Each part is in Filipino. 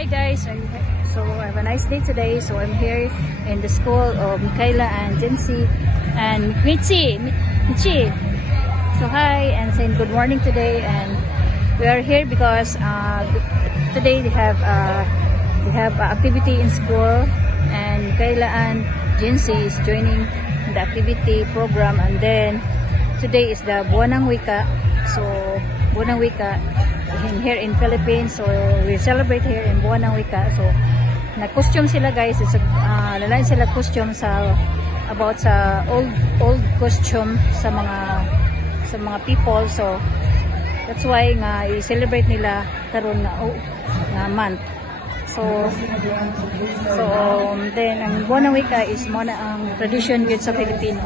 Hi guys, so I have a nice day today. So I'm here in the school of Michaela and Jency and Michi. So hi and saying good morning today, and we are here because today they have activity in school, and Michaela and Jency is joining the activity program, and then today is the Buwan ng Wika. So Buwan ng Wika here in Philippines, so we celebrate here in Buwan ng Wika. So nag-costume sila guys, lalain sila costume sa about sa old costume sa mga people. So that's why nga i-celebrate nila karon na month. So then ang Buwan ng Wika is mo na ang tradition gyud sa Filipino.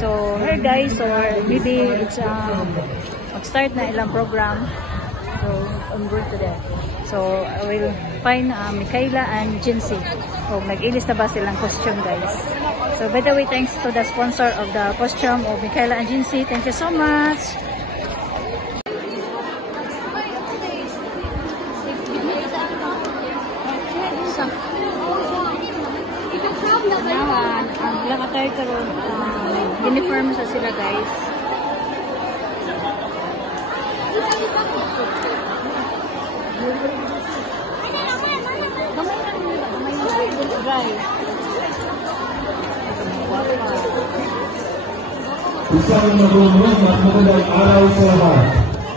So here guys, so maybe it's mag-start na ilang program. So I'm going to there. So I will find Michaela and Jency. So nag-ilis na ba silang costume guys. So by the way, thanks to the sponsor of the costume of Michaela and Jency. Thank you so much. Ang ilang attire karon, uniform sa sila guys. Isang marunong at magandang araw sa lahat.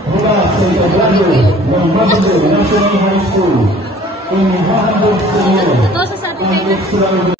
Mula sa itablado ng Mabado National High School, inihahandog sa inyo ang extra.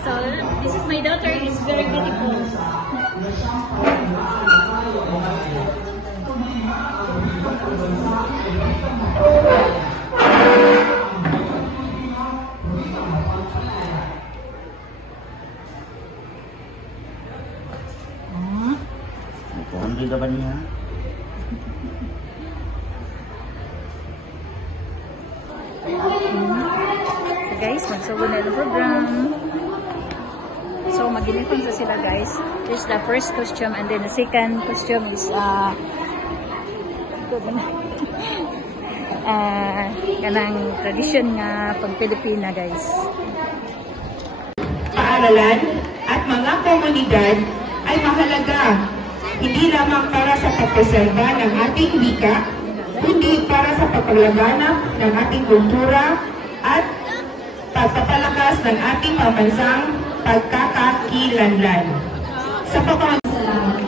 So this is my daughter, is very beautiful. Hindi ka ba niya? So guys, magsugod na yung program. So mag-uniform sa sila guys. This is the first costume, and then the second costume is kanang tradition nga pang Pilipina guys. Paaralan at mga komunidad ay mahalaga, hindi lamang para sa pagpreserba ng ating wika, kundi para sa pagpapalaganap ng ating kultura at pagpapalakas ng ating pambansang pagkakakilanlan. Sa pagpapalaganap,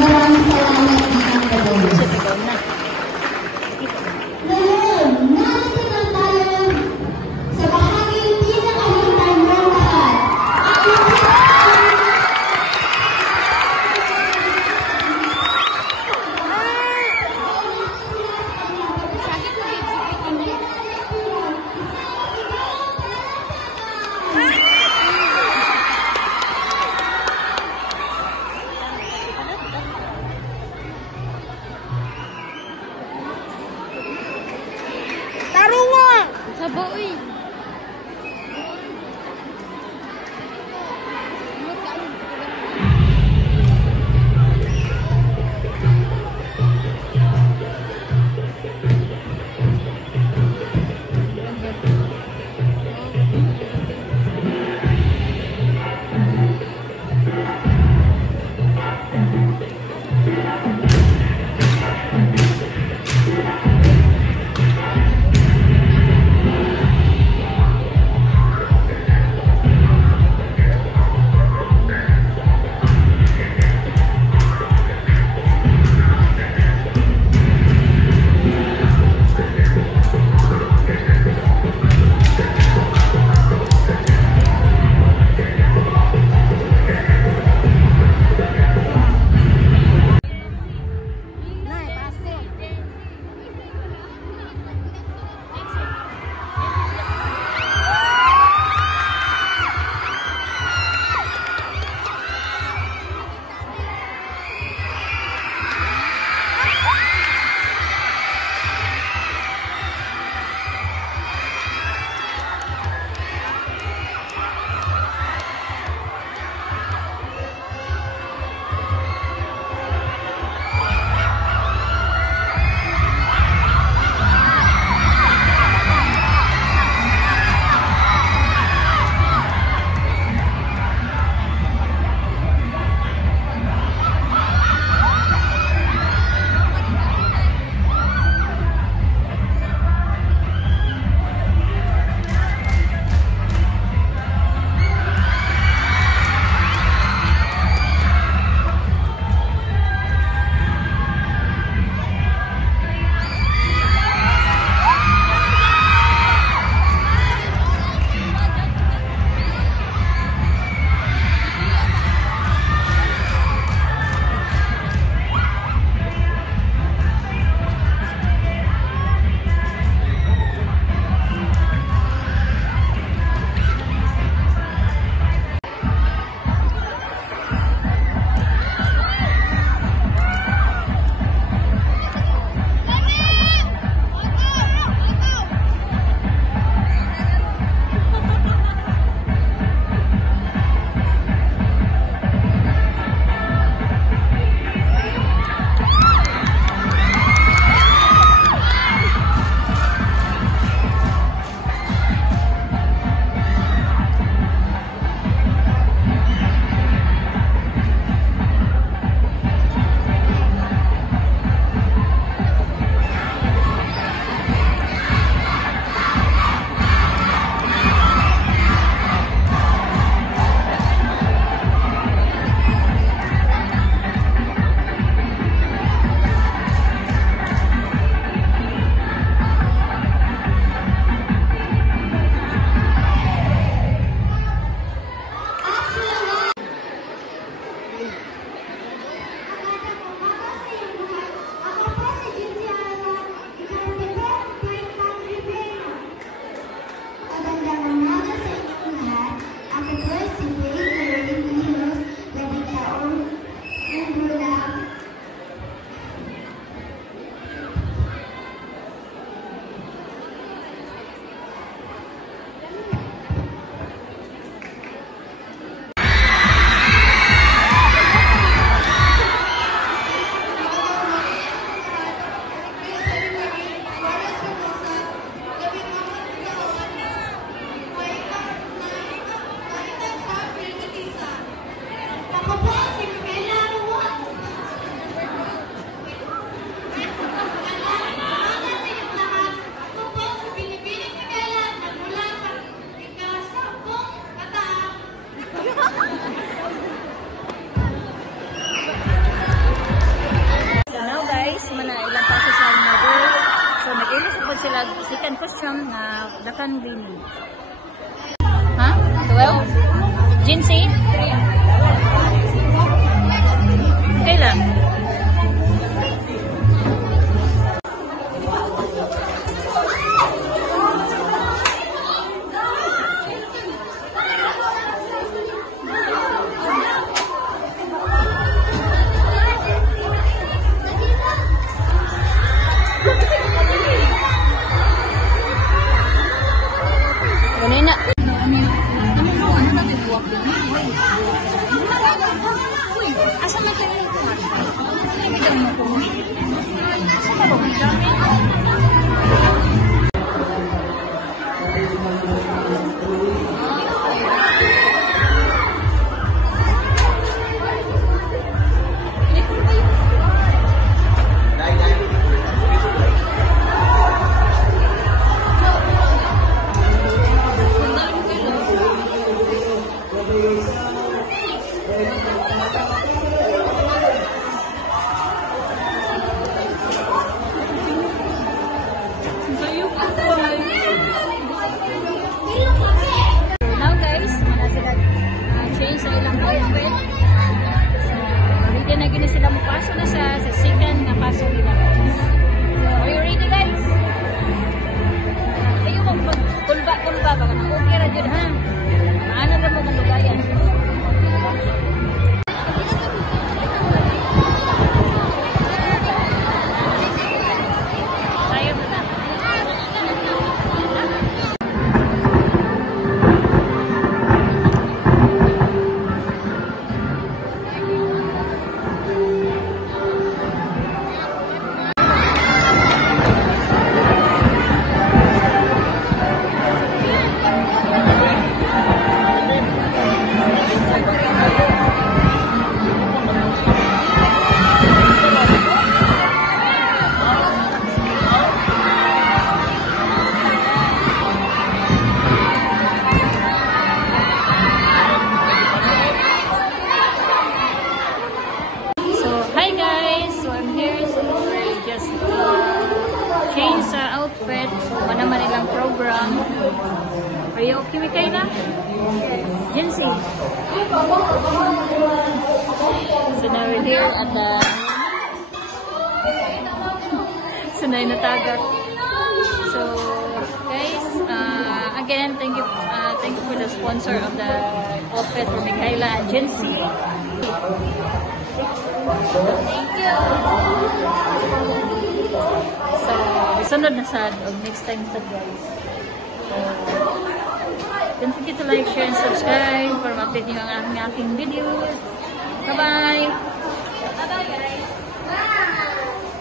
maraming salamat ng Panginoon. Ngayon, narito na tayo sa bahaging pinakahintay ng lahat. Sabaoy. po sila second question na dakan winning. Ha? 12? Jinsi? Okay lang. Ganun na. Asa na kayo? Now guys, mana sila change sa ilang outfit. So, ready na gini sila mapasok na sa second na pasok nila. So, are you ready guys? Kayo magtulba-tulba baka na okay ra jud ha. Ano ra mo malugayan? Hi guys! So I'm here so I just change sa outfit. So manaman ilang program. Are you okay with Kayla? Yes. Jinsi? So now we're here at the Sunay na Tagat. So guys, again thank you for the sponsor of the outfit for Kayla and Jinsi. Thank you. So, sunod na sad o next time sad guys. Don't forget to like, share, and subscribe para ma-update niyo ang aking videos. Bye-bye! Bye-bye guys!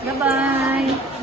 Bye-bye!